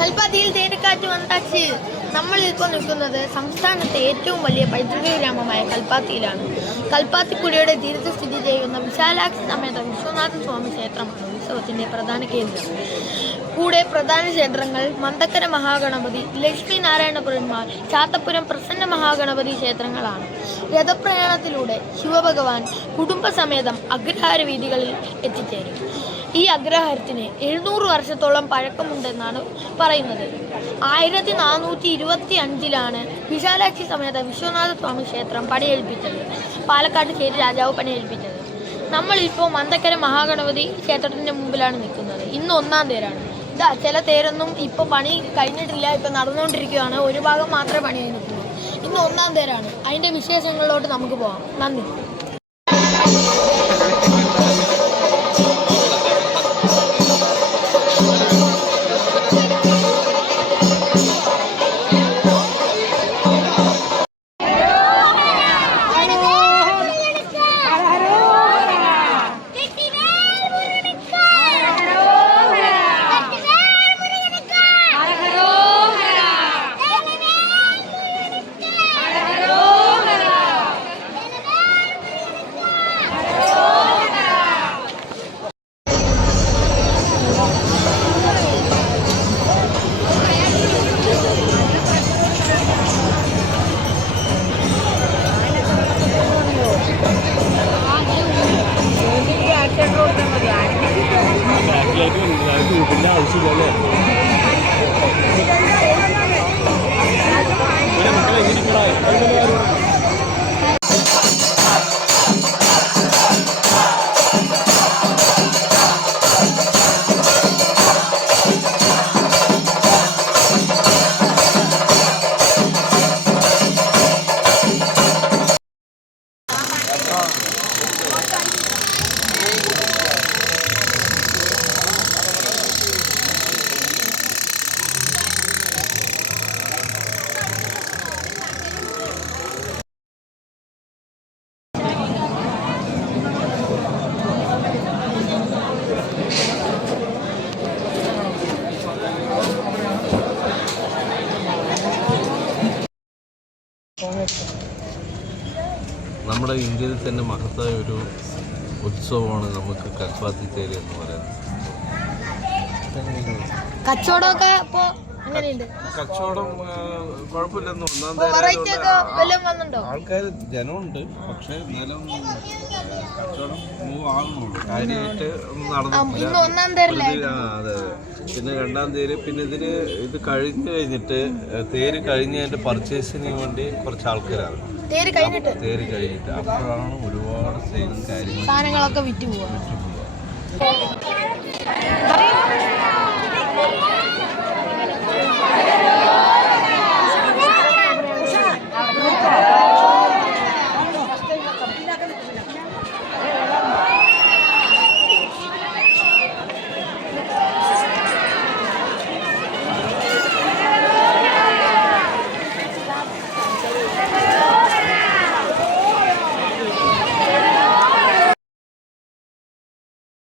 കൽപ്പാത്തിയിൽ തേനീക്കാറ്റ് വന്നാച്ച് നമ്മളിപ്പോൾ നിൽക്കുന്നത് സംസ്ഥാനത്തെ ഏറ്റവും വലിയ പൈതൃക ഗ്രാമമായ കൽപ്പാത്തിയിലാണ്. കൽപ്പാത്തിപ്പുഴയുടെ തീരത്ത് സ്ഥിതി ചെയ്യുന്ന വിശാലാക്ഷി സമേത വിശ്വനാഥ സ്വാമി ക്ഷേത്രമാണ് ഉത്സവത്തിൻ്റെ പ്രധാന കേന്ദ്രം. കൂടെ പ്രധാന ക്ഷേത്രങ്ങൾ മന്തക്കര മഹാഗണപതി, ലക്ഷ്മി നാരായണപുരന്മാർ, ചാത്തപ്പുരം പ്രസന്ന മഹാഗണപതി ക്ഷേത്രങ്ങളാണ്. രഥപ്രയാണത്തിലൂടെ ശിവഭഗവാൻ കുടുംബസമേതം അഗ്രഹാര വീതികളിൽ എത്തിച്ചേരും. ഈ അഗ്രഹാരത്തിന് 700 വർഷത്തോളം പഴക്കമുണ്ടെന്നാണ് പറയുന്നത്. 1425 വിശാലാക്ഷി സമേത വിശ്വനാഥ സ്വാമി ക്ഷേത്രം പണിയേൽപ്പിച്ചത്. പാലക്കാട് ചേരി രാജാവ് പണിയേൽപ്പിച്ചത്. നമ്മളിപ്പോൾ മന്തക്കര മഹാഗണപതി ക്ഷേത്രത്തിൻ്റെ മുമ്പിലാണ് നിൽക്കുന്നത്. ഇന്ന് 1-ാം തേരാണ്. ചില തേരൊന്നും ഇപ്പോൾ പണി കഴിഞ്ഞിട്ടില്ല, ഇപ്പം നടന്നുകൊണ്ടിരിക്കുകയാണ്. ഒരു ഭാഗം മാത്രമേ പണി കഴിഞ്ഞിട്ടുള്ളൂ. ഇന്ന് 1-ാം തേരാണ്. അതിൻ്റെ വിശേഷങ്ങളിലോട്ട് നമുക്ക് പോകാം. നന്ദി. നമ്മുടെ ഇന്ത്യയിൽ തന്നെ മഹത്തായ ഒരു ഉത്സവമാണ് നമുക്ക് കൽപ്പാത്തി തേര് എന്ന് പറയുന്നത്. കച്ചവടമൊക്കെ കച്ചവടം കുഴപ്പമില്ലെന്ന്. 1-ാം തേര് ആൾക്കാർ ജനമുണ്ട്, പക്ഷെ എന്നാലും കച്ചവടം മൂവ് ആകുന്നുള്ളൂ. കാര്യമായിട്ട് നടന്നില്ല. അതെ. പിന്നെ 2-ാം തേര്, പിന്നെ ഇത് കഴിഞ്ഞിട്ട് തേര് കഴിഞ്ഞ് അതിന്റെ പർച്ചേസിന് വേണ്ടി കുറച്ച് ആൾക്കാരാണ്. തേര് കഴിഞ്ഞിട്ട് അപ്പോഴാണ് ഒരുപാട് സെയിലും കാര്യങ്ങളൊക്കെ വിറ്റ് പോവാ.